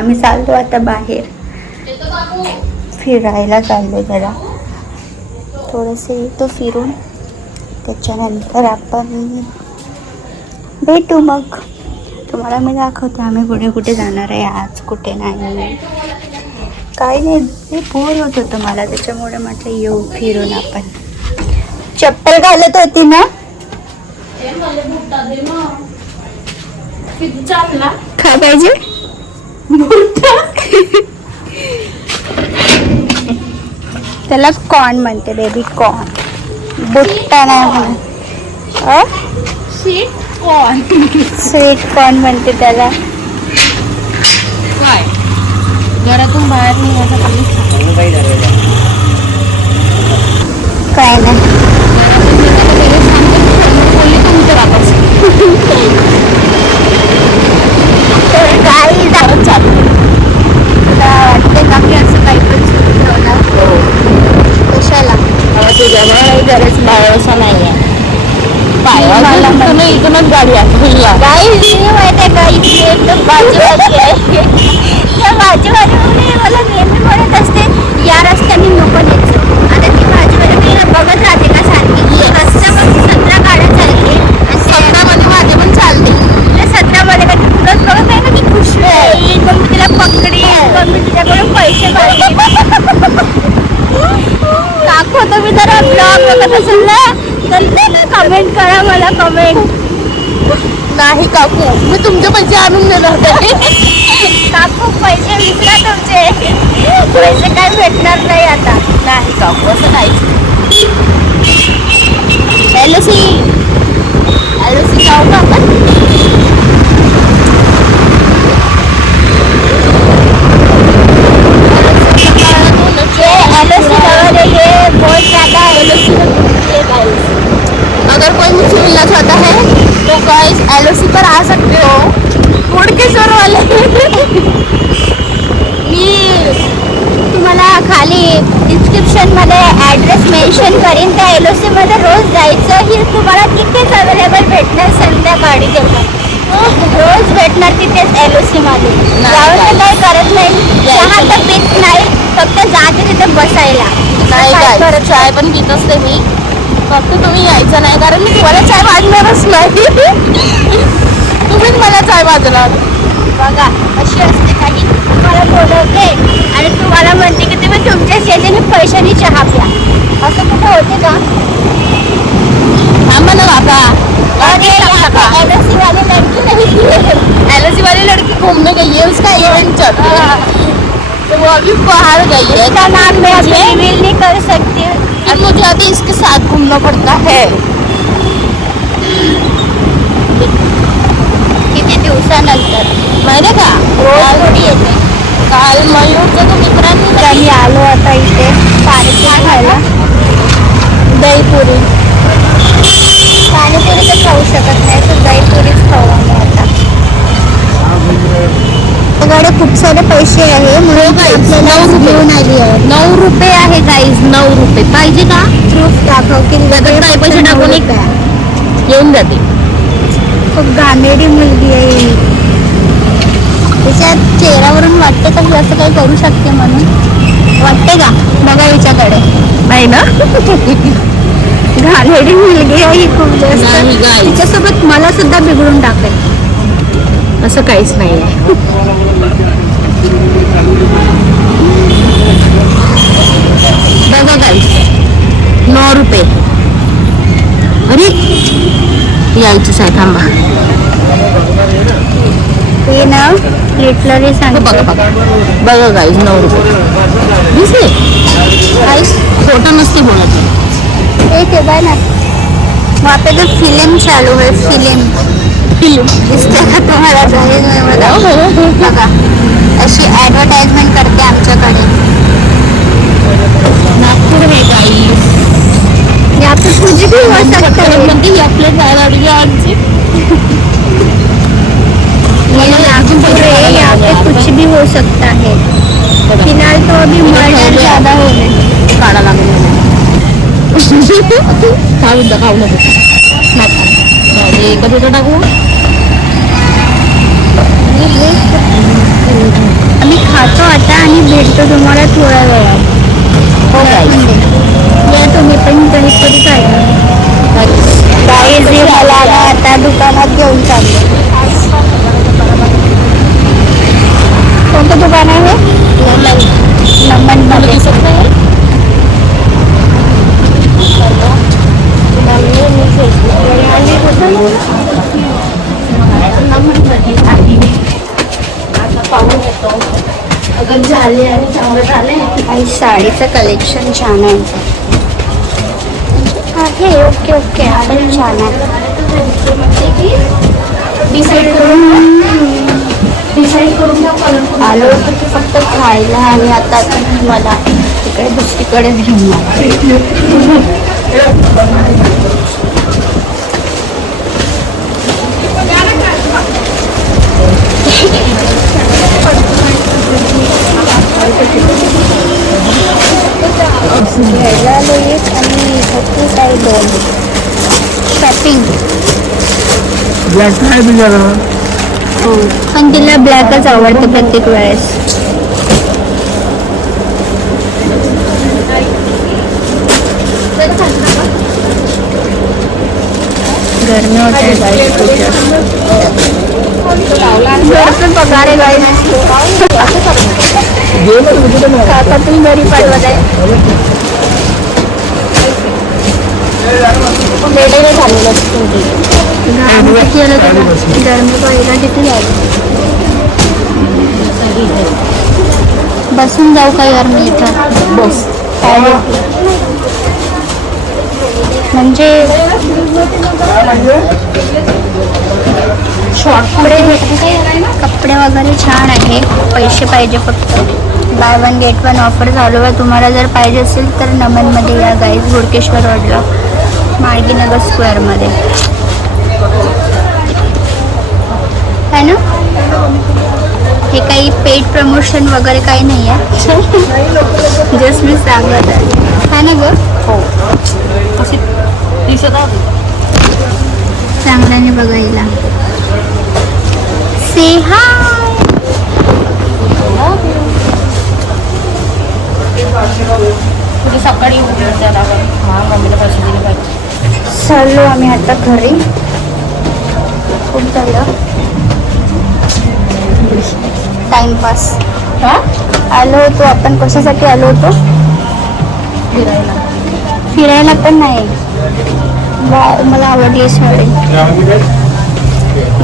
आम्ही चाललो आता बाहेर फिरायला चाललो जरा थोडंसं येतो फिरून त्याच्यानंतर आपण भेटू मग तुम्हाला मी दाखवते आम्ही कुठे कुठे जाणार आहे आज कुठे नाही काही नाही ते बोर होत होतं मला त्याच्यामुळे म्हटलं येऊ फिरून आपण चप्पल घालत होती ना काय पाहिजे त्याला कॉर्न म्हणते बेबी कॉर्न बुट्टा नाही म्हणत स्वीट कॉर्न म्हणते त्याला काय घरातून बाहेर निघायचा काय नाही काही वाटते का मी असं काही पण सुरू ठेवणार कशाला तुझ्या गरज भरोसा नाही आहे इथूनच गाडी आहे माहिती आहे का इथे एकदम बाजूवाली आहे त्या बाजूवाली मला नेहमी म्हणत असते या रस्त्याने नको द्यायचं आता ती बाजूवाली मी बघत राहते का सारखी रस्त्यामध्ये 17 गाड्या चालते 17 मध्ये माझे पण चालते 17 मध्ये का ती तुलाच बघत आहे ना की खुश आहे मग मी तिला पकडी मग मी तिच्याकडून पैसे मागते दाखवतो मी जरा ब्लॉग बघत असेल ना तर कमेंट करा मला कमेंट नाही काकू मी तुमचे पैसे आणून देणार काकू पैसे विसरा तुमचे पैसे काय भेटणार नाही आता नाही काकू असं नाही एलओसी जाऊ का आपण अगर कोई मुझसे मिलना चाहता है तो गाइस एलओसी पर आ सकते हो मुड़केश्वर वाले मी तुम्हाला खाली डिस्क्रिप्शन मध्ये ऍड्रेस मेन्शन करीन त्या एलओसी मध्ये रोज जायचं ही तुम्हाला तिथेच अवेलेबल भेटणार संध्याकाळी रोज भेटणार तिथेच एलओसी मध्ये जाऊन काही करत नाही चहा तर पीत नाही फक्त जाते तिथे बसायला नाही चाय पण पित असते मी फक्त तुम्ही यायचं नाही कारण मी तुम्हाला चाय वाजणारच नाही तुम्हीच मला चाय वाजणार बघा अशी असते काही तुम्हाला बोलवते आणि तुम्हाला म्हणते की तुम्ही तुमच्या शेजारी पैशाने चहा प्या असं कुठं होते का थांबा ना काका एलओसी वाली लड़की नहीं एलओसी वाली लड़की घूमने गई है उसका इवेंट चल रहा है तो वो अभी बाहर गई है इसका नाम मैं अभी रिवील नहीं कर सकती और मुझे अभी इसके साथ घूमना पड़ता है किती दिवसानंतर माहिती का रोज थोडी येते काल मयूरच्या तो मित्रांनी आम्ही आलो आता इथे पाणीपुरी खायला दहीपुरी पाणीपुरी तर खाऊ शकत नाही तर दहीपुरीच खाऊ आम्ही आता माझ्याकडे खूप सारे पैसे आहे म्हणून आपल्याला घेऊन आली आहे 9 रुपये आहे गाईज 9 रुपये पाहिजे का प्रूफ दाखव की काही पैसे टाकून येऊन जाते खूप घाणेरडी मुलगी आहे ही. तिच्या चेहऱ्यावरून वाटते का ही असं काही करू शकते म्हणून वाटते का बघा हिच्याकडे नाही ना घाणेरडी मुलगी आहे ही खूप जास्त तिच्यासोबत मला सुद्धा बिघडून टाकेल असं काहीच नाही आहे बघा गाईस 9 रुपये अरे यायचीच आहे थांबा ते ना लिटरली सांगते बघा गाईस 9 रुपये दिसले गाईस खोटं नसते बोलत एक है भाई ना वहाँ पे तो फिल्म चालू है फिल्म दिसते का तुम्हाला गाईज में बताओ बघा अशी ॲडव्हर्टाइजमेंट करते आमच्याकडे नागपूर में गाईस यहाँ पे कुछ भी हो सकता है म्हणजे आपल्या जायला आमची ये नागपुर है यहाँ पे कुछ भी हो सकता है फिलहाल तो अभी मर्डर ज़्यादा हो रहे काढा लागले खाऊ नको कसं टाकू आम्ही खातो आता आणि भेटतो तुम्हाला थोड्या वेळात. हो guys. या तुम्ही पण कधीतरी खायला. गाईज हे मला ना आता दुकानात घेऊन चालले. कोणतं दुकान आहे? नमनमध्ये. दिसत नाही. अगर झाले आणि चांगलं झाले. काही साडीचं कलेक्शन छान आहे. ओके ओके आपण छान आहे. डिसाईड करून घ्या कलर. आलो होतो फक्त खायला आणि आता मला तिकडे दुसरीकडे घेऊन घ्यायला आलो एक आणि भरपूर काही दोन शॉपिंग. ब्लॅक आहे तुझ्याकडं? पण तिला ब्लॅकच आवडतं प्रत्येक वेळेस. गरमी होते पगार आहे काका तुम्ही घरी पाठवत आहे. वेगळं झालेलं गरमी पाहिला तिथे जायचं. बसून जाऊ का यार मी इथं? बस. म्हणजे कपडे वगैरे छान आहे. पैसे पाहिजे फक्त. By one get one offer चालू आहे. तुम्हाला जर पाहिजे असेल तर नमनमध्ये या गाईज. घोडकेश्वर रोडला मार्गीनगर स्क्वेअरमध्ये है ना. हे काही पेड प्रमोशन वगैरे काही नाही आहे. जस्ट मी सांगत आहे ना ग. हो. अशी दिसत आहे. चांगल्याने बघायला. से हाय. तुझी सकाळी उठून त्याला हा मम्मीला पैसे दिले पाहिजे. चाललो आम्ही आता घरी. खूप झालं टाइमपास. हा आलो होतो आपण. कशासाठी आलो होतो? फिरायला. फिरायला पण नाही. मला आवडली साडी.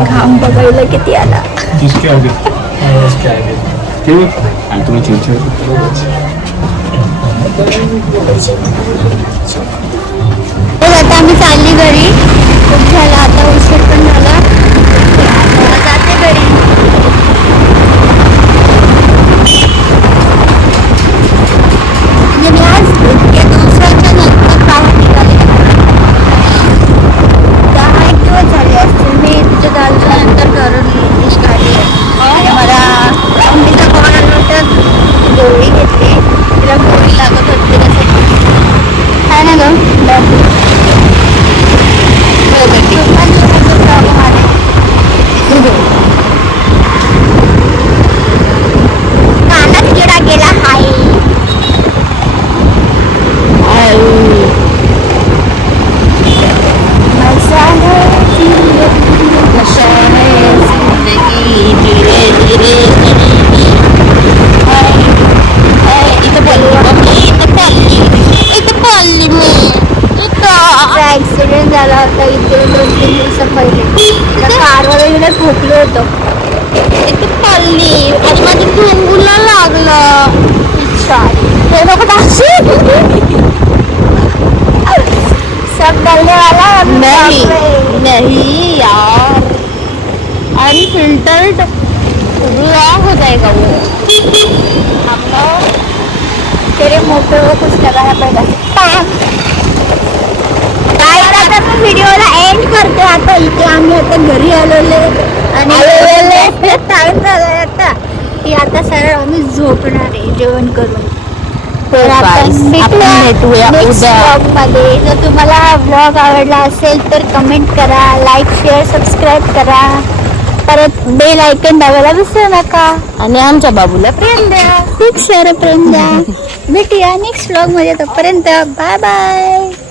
घाम बघायला किती आला. जिसके आगे उसके आगे ठीक है. आणि तुम्ही चिंचेड आता आम्ही चालली घरी. खूप झाला आता. उशीर पण झाला. जाते घरी. म्हणजे मी आज इतक्या दिवसाच्या नंतर बाहेर निघाले. 10 दिवस झाले असतील मी तिथे जायच्या नंतर घरून निघाली. आणि मला मम्मीचा कॉल आला होता. गोळी घेतली. तिला गोळी लागत होती त्यासाठी. आहे ना ग. कानात किडा गेला हाय. ऍक्सिडेंट झाला होता इथे 2-3 दिवस पहिले. कारवाला गेला ठोकलो होतो. इथे पडली आणि माझ्या भुंगूला लागलं. हे लोक सब डलने वाला नहीं यार. आणि फिल्टर ब्लॉक हो जाएगा वो. तेरे मुंह पे वो कुछ लगाना पड़ेगा. आता मी व्हिडिओला एंड करते. आता इथे आम्ही आता घरी आलेले आणि टाइम झालाय आता की आता सरळ आम्ही झोपणार आहे जेवण करून. तर आपण भेटूया नेक्स्ट ब्लॉगमध्ये. जर तुम्हाला हा ब्लॉग आवडला असेल तर कमेंट करा, लाईक शेअर सबस्क्राईब करा. परत बेल आयकॉन दाबायला विसरू नका आणि आमच्या बाबूला प्रेम द्या. खूप सारं प्रेम द्या. भेटूया नेक्स्ट व्लॉग मध्ये. तोपर्यंत बाय बाय.